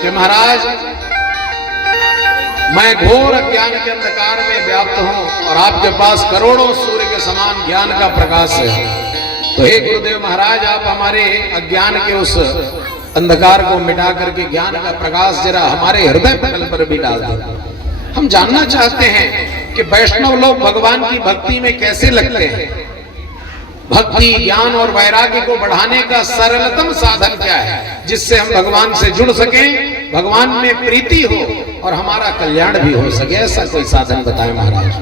कि महाराज मैं घोर अज्ञान के अंधकार में व्याप्त हूं और आपके पास करोड़ों सूर्य के समान ज्ञान का प्रकाश है। तो हे गुरुदेव महाराज, आप हमारे अज्ञान के उस अंधकार को मिटा करके ज्ञान का प्रकाश जरा हमारे हृदय पटल पर भी डाल दें। हम जानना चाहते हैं कि वैष्णव लोग भगवान की भक्ति में कैसे लगते हैं। भक्ति, ज्ञान और वैराग्य को बढ़ाने का सरलतम साधन क्या है, जिससे हम भगवान से जुड़ सकें, भगवान में प्रीति हो और हमारा कल्याण भी हो सके। ऐसा कोई साधन बताएं महाराज।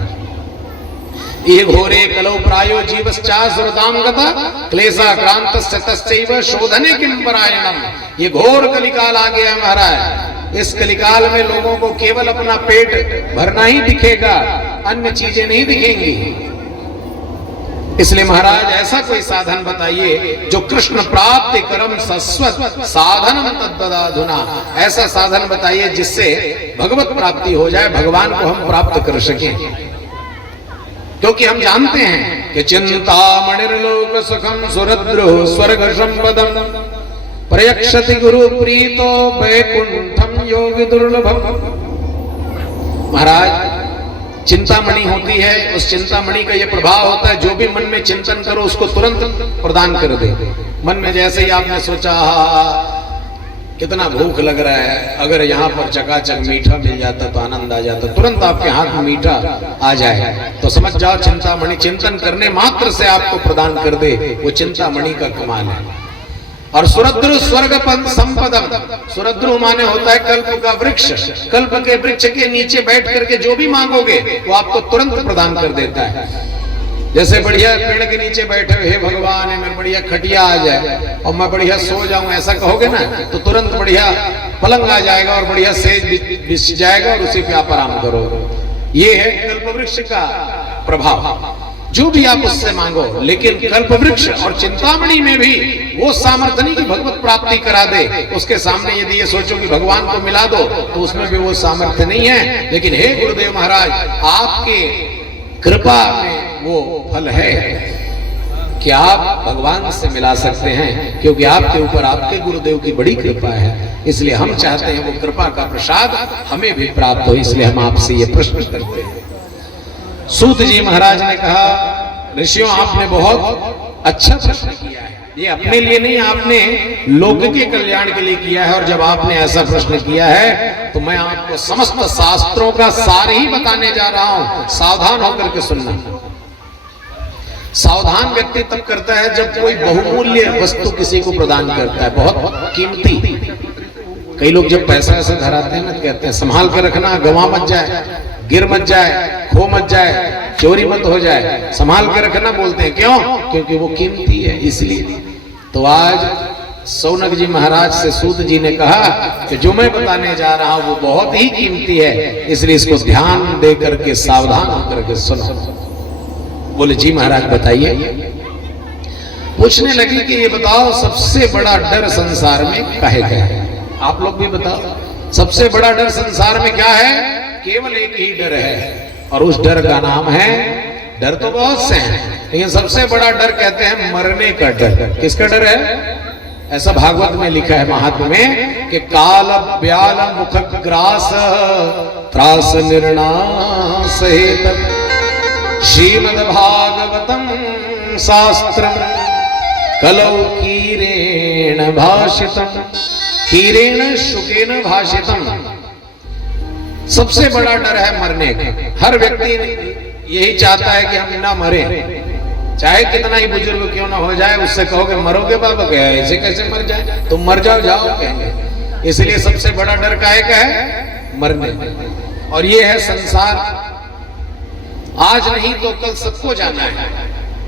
ये घोरे कलौ प्रायो जीवश्चा सुरतांगता क्लेशाक्रांतस्य तस्यैव शोधने किं परायणम। ये घोर कलिकाल आ गया महाराज। इस कलिकाल में लोगों को केवल अपना पेट भरना ही दिखेगा, अन्य चीजें नहीं दिखेंगी। इसलिए महाराज ऐसा कोई साधन बताइए जो कृष्ण प्राप्ति करम सस्वत साधनम तद्ददाधुना। ऐसा साधन बताइए जिससे भगवत प्राप्ति हो जाए, भगवान को हम प्राप्त कर सकें। क्योंकि हम जानते हैं कि चिंतामणिर्लोक सुखम सुरद्रो स्वर्ग संपदम प्रयक्षति गुरु प्रीतो वैकुंठम योगी दुर्लभम। महाराज, चिंतामणि होती है, उस चिंतामणि का यह प्रभाव होता है जो भी मन में चिंतन करो उसको तुरंत प्रदान कर दे। मन में जैसे ही आपने सोचा कितना भूख लग रहा है, अगर यहाँ पर चकाचक मीठा मिल जाता तो आनंद आ जाता, तुरंत आपके हाथ में मीठा आ जाए, तो समझ जाओ चिंतामणि चिंतन करने मात्र से आपको प्रदान कर दे। वो चिंतामणि का कमाल है। और सुरद्रु स्वर्ग संपदम, सुरद्रु माने होता है कल्प का वृक्ष। कल्प के वृक्ष के नीचे बैठ करके जो भी मांगोगे वो आपको तुरंत प्रदान कर देता है। जैसे बढ़िया पेड़ के नीचे बैठे, हे भगवान है मेरे बढ़िया खटिया आ जाए और मैं बढ़िया सो जाऊं, ऐसा कहोगे ना तो तुरंत बढ़िया पलंग आ जाएगा और बढ़िया सेज बिछ जाएगा और उसी पे आप आराम करोगे। ये है कल्प वृक्ष का प्रभाव। जो भी आप उससे मांगो, लेकिन कल्प वृक्ष और चिंतामणि में भी वो सामर्थ्य नहीं कि भगवत प्राप्ति करा दे। उसके सामने यदि ये सोचो कि भगवान को मिला दो तो उसमें भी वो सामर्थ्य नहीं है। लेकिन हे गुरुदेव महाराज, आपके कृपा में वो फल है कि आप भगवान से मिला सकते हैं, क्योंकि आपके ऊपर आपके गुरुदेव की बड़ी कृपा है। इसलिए हम चाहते हैं वो कृपा का प्रसाद हमें भी प्राप्त हो, इसलिए हम आपसे ये प्रश्न करते हैं। सूत जी महाराज ने कहा, ऋषियों आपने बहुत अच्छा प्रश्न किया है। ये अपने लिए नहीं, आपने लोक के कल्याण के लिए किया है। और जब आपने ऐसा प्रश्न किया है तो मैं आपको समस्त शास्त्रों का सार ही बताने जा रहा हूं। सावधान होकर के सुनना। सावधान व्यक्ति तब करता है जब कोई बहुमूल्य वस्तु किसी को प्रदान करता है, बहुत कीमती। कई लोग जब पैसा ऐसा धराते हैं ना, कहते हैं संभाल कर रखना, गवा मत जाए, गिर मत जाए, खो मत जाए, चोरी मत हो जाए, संभाल के रखना बोलते हैं। क्यों? क्योंकि वो कीमती है, इसलिए। तो आज सौनक जी महाराज से सूत जी ने कहा कि जो मैं बताने जा रहा हूं वो बहुत ही कीमती है, इसलिए इसको ध्यान दे करके सावधान होकर के सुनो। बोले जी महाराज बताइए। पूछने लगी कि ये बताओ सबसे बड़ा डर संसार में काहे का है? आप लोग भी बताओ सबसे बड़ा डर संसार में क्या है? केवल एक ही डर है और उस डर का नाम है, डर तो बहुत से हैं लेकिन सबसे बड़ा डर कहते हैं मरने का डर। किसका डर है? ऐसा भागवत में लिखा है महात्म्य में कि काल ब्याल मुख ग्रास त्रास निर्णास श्रीमद् भागवतम शास्त्रम कलौ कीरेण भाषितम कीरेण शुकेन भाषितम। सबसे बड़ा डर है मरने का। हर व्यक्ति यही चाहता है कि हम ना मरे, चाहे कितना ही बुजुर्ग क्यों ना हो जाए। उससे कहोगे मरोगे बाबा, क्या ऐसे कैसे मर जाए? तुम मर जाओ जाओ कहेंगे। इसलिए सबसे बड़ा डर काहे का है? मरने। और ये है संसार, आज नहीं तो कल सबको जाना है,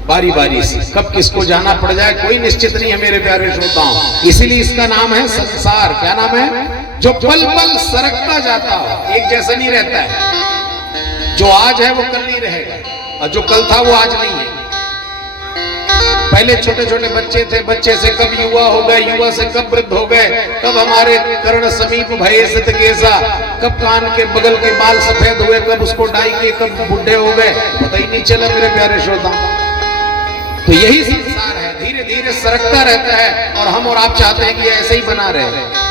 बारी बारी से। कब किसको जाना पड़ जाए कोई निश्चित नहीं है मेरे प्यारे श्रोताओं। इसीलिए इसका नाम है संसार। क्या नाम है? जो पल पल सरकता जाता हो, एक जैसा नहीं रहता है। जो आज है वो कल नहीं रहेगा और जो कल था वो आज नहीं है। पहले छोटे छोटे बच्चे थे, बच्चे से कब युवा हो गए, युवा से कब वृद्ध हो गए, कब हमारे कर्ण समीप भये सित केसा, कब कान के बगल के बाल सफेद हुए, कब उसको डाई किए, कब बुढ़े हो गए, पता ही नहीं चला मेरे प्यारे श्रोता। तो यही संसार है, धीरे धीरे सरकता रहता है और हम और आप चाहते हैं कि ऐसे ही बना रहे।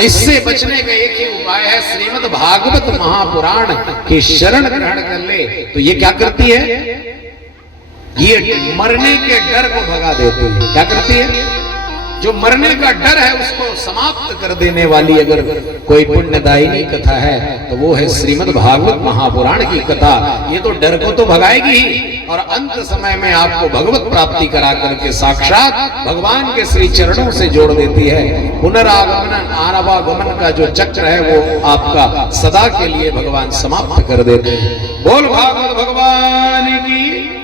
तो इससे बचने का एक ही उपाय है, श्रीमद् भागवत महापुराण की शरण ग्रहण कर ले। तो ये क्या करती है, ये मरने के डर को भगा देती है। क्या करती है, जो मरने का डर है उसको समाप्त कर देने वाली अगर कोई पुण्यदायिनी कथा है तो वो है श्रीमद् भागवत महापुराण की कथा। ये तो डर को तो भगाएगी ही, और अंत समय में आपको भगवत प्राप्ति करा करके साक्षात भगवान के श्री चरणों से जोड़ देती है। पुनरागमन आनवागमन का जो चक्र है वो आपका सदा के लिए भगवान समाप्त कर देते हैं। बोल भागवत भगवान की।